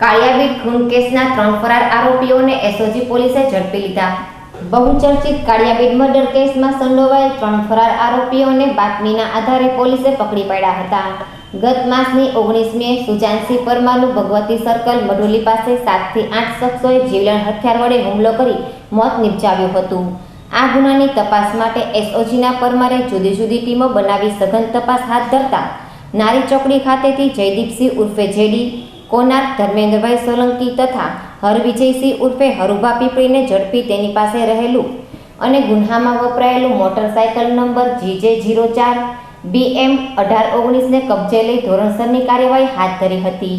કાળિયાબીડ ખૂન કેસના ત્રણ ફરાર આરોપીઓને એસઓજી પોલીસે ઝડપી લીધા. બહુચર્ચિત કાળિયાબીડ મર્ડર કેસમાં સંડોવાયેલ ત્રણ ફરાર આરોપીઓને બાતમીના આધારે પોલીસે પકડી પાડ્યા હતા. ગત માસની ઓગણીસમીએ સુજાનસિંહ પરમારનું ભગવતી સર્કલ મઢોલી પાસે સાતથી આઠ શખ્સોએ જીવલેણ હથિયાર વડે હુમલો કરી મોત નિપજાવ્યું હતું. આ ગુનાની તપાસ માટે એસઓજીના પરમારે જુદી જુદી ટીમો બનાવી સઘન તપાસ હાથ ધરતા નારી ચોકડી ખાતેથી જયદીપસિંહ ઉર્ફે જેડી કોનાર ધર્મેન્દ્રભાઈ સોલંકી તથા હરવિજયસિંહ ઉર્ફે હરુભા પીપળીને ઝડપી તેની પાસે રહેલું અને ગુન્હામાં વપરાયેલું મોટરસાયકલ નંબર જીજે જીરો ચાર બીએમ અઢાર ઓગણીસને કબજે લઈ ધોરણસરની કાર્યવાહી હાથ ધરી હતી.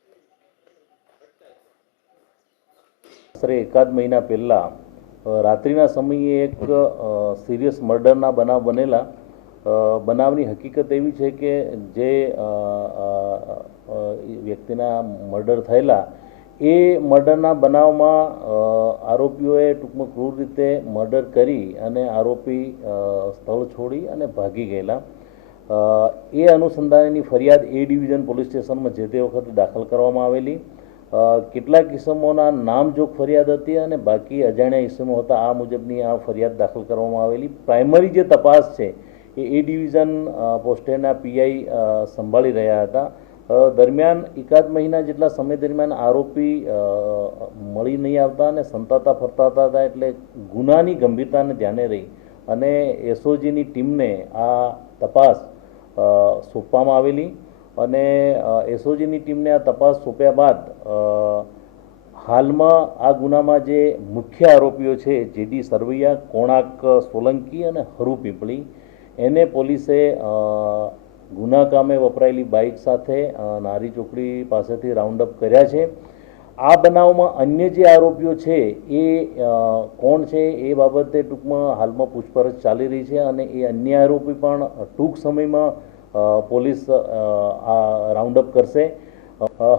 આશરે એકાદ મહિના પહેલાં રાત્રિના સમયે એક સિરિયસ મર્ડરના બનાવ બનેલા. બનાવની હકીકત એવી છે કે જે વ્યક્તિના મર્ડર થયેલા, એ મર્ડરના બનાવમાં આરોપીઓએ ટૂંકમાં ક્રૂર રીતે મર્ડર કરી અને આરોપી સ્થળ છોડી અને ભાગી ગયેલા. એ અનુસંધાનની ફરિયાદ એ ડિવિઝન પોલીસ સ્ટેશનમાં જે તે વખતે દાખલ કરવામાં આવેલી. અ, કેટલાક નામ નામજોગ ફરિયાદ હતી અને બાકી અજાણ્યા ઇસમો હતા આ મુજબની આ ફરિયાદ દાખલ કરવામાં આવેલી. પ્રાઇમરી જે તપાસ છે એ એ ડિવિઝન પોસ્ટેના પીઆઈ સંભાળી રહ્યા હતા. દરમિયાન એકાદ મહિના જેટલા સમય દરમિયાન આરોપી મળી નહીં આવતા અને સંતાતા ફરતા હતા એટલે ગુનાની ગંભીરતાને ધ્યાને રહી. અને એસઓજીની ટીમને આ તપાસ સોંપવામાં આવેલી. અને એસઓજીની ટીમને આ તપાસ સોંપ્યા બાદ હાલમાં આ ગુનામાં જે મુખ્ય આરોપીઓ છે, જેડી સરવૈયા કોણાક સોલંકી અને હરુ પીપળી, એને પોલીસે ગુના કામે વપરાયેલી બાઇક સાથે નારી ચોકડી પાસેથી રાઉન્ડ અપ કર્યા છે. આ બનાવમાં અન્ય જે આરોપીઓ છે, એ કોણ છે, એ બાબતે ટૂંકમાં હાલમાં પૂછપરછ ચાલી રહી છે અને એ અન્ય આરોપી પણ ટૂંક સમયમાં પોલીસ આ રાઉન્ડ અપ કરશે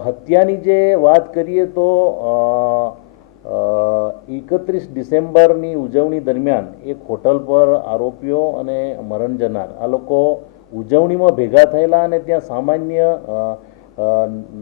હત્યાની જે વાત કરીએ તો એકત્રીસ ડિસેમ્બરની ઉજવણી દરમિયાન એક હોટલ પર આરોપીઓ અને મરણ જનાર, આ લોકો ઉજવણીમાં ભેગા થયેલા અને ત્યાં સામાન્ય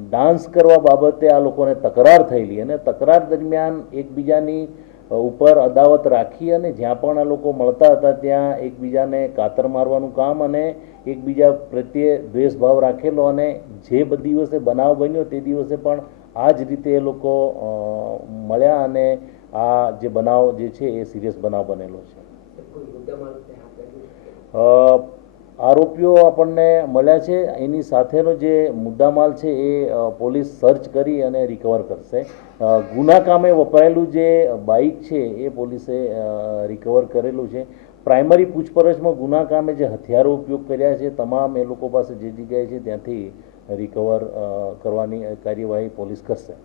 ડાન્સ કરવા બાબતે આ લોકોને તકરાર થયેલી અને તકરાર દરમિયાન એકબીજાની ઉપર અદાવત રાખી અને જ્યાં પણ આ લોકો મળતા હતા ત્યાં એકબીજાને કાતર મારવાનું કામ અને એકબીજા પ્રત્યે દ્વેષભાવ રાખેલો અને જે દિવસે બનાવ બન્યો તે દિવસે પણ આ જ રીતે એ લોકો મળ્યા અને આ જે બનાવ જે છે એ સિરિયસ બનાવ બનેલો છે. આરોપીઓ આપણને મળ્યા છે. એની સાથેનો જે મુદ્દામાલ છે એ પોલીસ સર્ચ કરી અને રિકવર કરશે. ગુના કામે વપરાયેલું જે બાઇક છે એ પોલીસે રિકવર કરેલું છે. પ્રાઇમરી પૂછપરછમાં ગુના કામે જે હથિયારો ઉપયોગ કર્યા છે, તમામ એ લોકો પાસે જે જગ્યાએ છે ત્યાંથી રિકવર કરવાની કાર્યવાહી પોલીસ કરશે.